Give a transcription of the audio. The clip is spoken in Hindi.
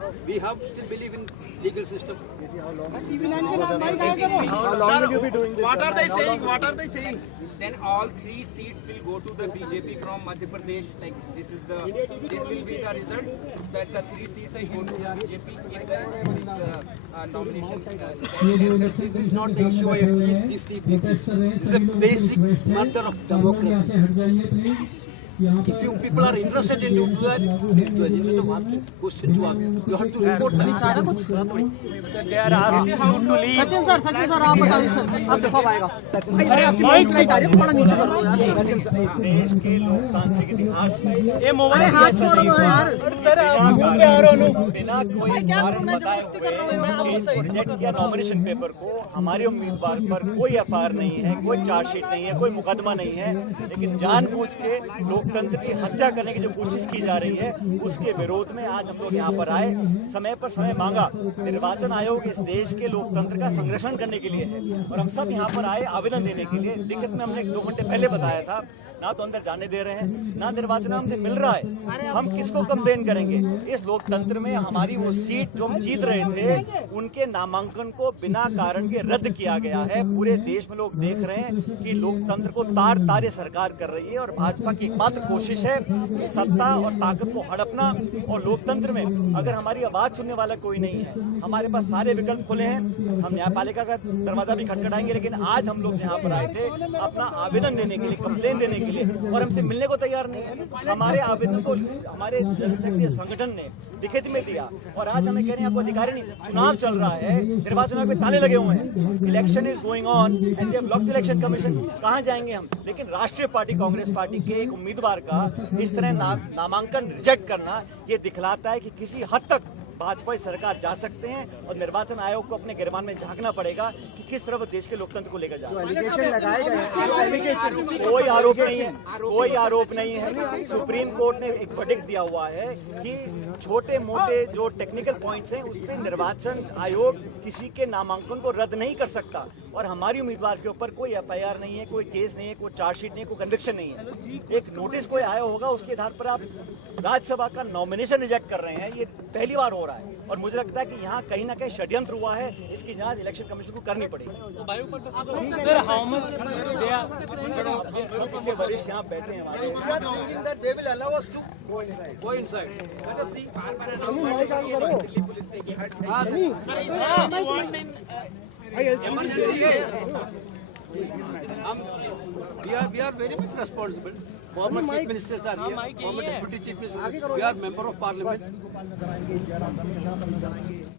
We have still believe in legal system. How long will you be doing this? What are they saying? What are they saying? Then all 3 seats will go to the BJP from Madhya Pradesh. Like this will be the result that the 3 seats will go to the BJP in this nomination. This is not the issue of seat, this is a basic matter of democracy. If you people are interested in doing that, instead of asking question to ask, you have to report that. They are asking how to leave. Sachin sir आप बता दीजिए सर, अब दफा आएगा। भाई आपकी माइक लाइट आ रही है, थोड़ा नीचे कर दो यार। देश के लोकतांत्रिक इतिहास में ये मोबाइल हाथ छोड़ो यार। सर आप मुंह पे आ रहे हो बिना कोई कारण बताए रिजेक्ट किया नॉमिनेशन पेपर को। हमारे उम्मीदवार पर कोई एफआईआर नहीं है, कोई चार्जशीट नहीं है, कोई मुकदमा नहीं है, लेकिन जानबूझ के लोकतंत्र की हत्या करने की जो कोशिश की जा रही है उसके विरोध में आज हम लोग यहाँ पर आए। समय पर समय मांगा। निर्वाचन आयोग इस देश के लोकतंत्र का संरक्षण करने के लिए है और हम सब यहाँ पर आए आवेदन देने के लिए। लिखित में हमने 2 घंटे पहले बताया था, ना तो अंदर जाने दे रहे हैं, ना निर्वाचन हमसे मिल रहा है। हम किसको कंप्लेन करेंगे? इस लोकतंत्र में हमारी वो सीट जो हम जीत रहे थे उनके नामांकन को बिना कारण के रद्द किया गया है। पूरे देश में लोग देख रहे हैं कि लोकतंत्र को तार तारे सरकार कर रही है और भाजपा की एकमात्र कोशिश है कि सत्ता और ताकत को हड़पना। और लोकतंत्र में अगर हमारी आवाज सुनने वाला कोई नहीं है, हमारे पास सारे विकल्प खुले हैं, हम न्यायपालिका का दरवाजा भी खटखटाएंगे। लेकिन आज हम लोग यहाँ पर आए थे अपना आवेदन देने के लिए, कंप्लेन देने के लिए, और हमसे मिलने को तैयार नहीं है। हमारे आवेदन को हमारे जनशक्ति संगठन ने लिखित में दिया और आज हमें कह रहे हैं आपको अधिकार नहीं। चुनाव चल रहा है, निर्वाचन आयोग पे ताले लगे हुए हैं, election is going on and they have blocked the election commission. कहां जाएंगे हम? लेकिन राष्ट्रीय पार्टी कांग्रेस पार्टी के एक उम्मीदवार का इस तरह नामांकन रिजेक्ट करना ये दिखलाता है कि किसी हद तक भाजपा सरकार जा सकते हैं और निर्वाचन आयोग को अपने गिरबान में झांकना पड़ेगा कि किस तरह देश के लोकतंत्र को लेकर जा रहा है। कोई आरोप नहीं है, कोई आरोप नहीं है। सुप्रीम कोर्ट ने एक वर्डिक्ट दिया हुआ है कि छोटे मोटे जो टेक्निकल पॉइंट्स हैं उस पर निर्वाचन आयोग किसी के नामांकन को रद्द नहीं कर सकता। और हमारी उम्मीदवार के ऊपर कोई एफआईआर नहीं है, कोई केस नहीं है, कोई चार्जशीट नहीं है, कोई कन्विक्शन नहीं है। एक नोटिस कोई आया होगा, उसके आधार पर आप राज्यसभा का नॉमिनेशन रिजेक्ट कर रहे हैं, ये पहली बार हो रहा है। और मुझे लगता है कि यहाँ कहीं ना कहीं षड्यंत्र हुआ है, इसकी जांच इलेक्शन कमीशन को करनी पड़ेगी। सर हाउ मच सबके वरिष्ठ यहाँ बैठे हैं They will allow us to go inside. Let us see. Mike आगे करो। We are very much responsible. Former chief ministers are here. Former deputy chief ministers. We are member of parliament.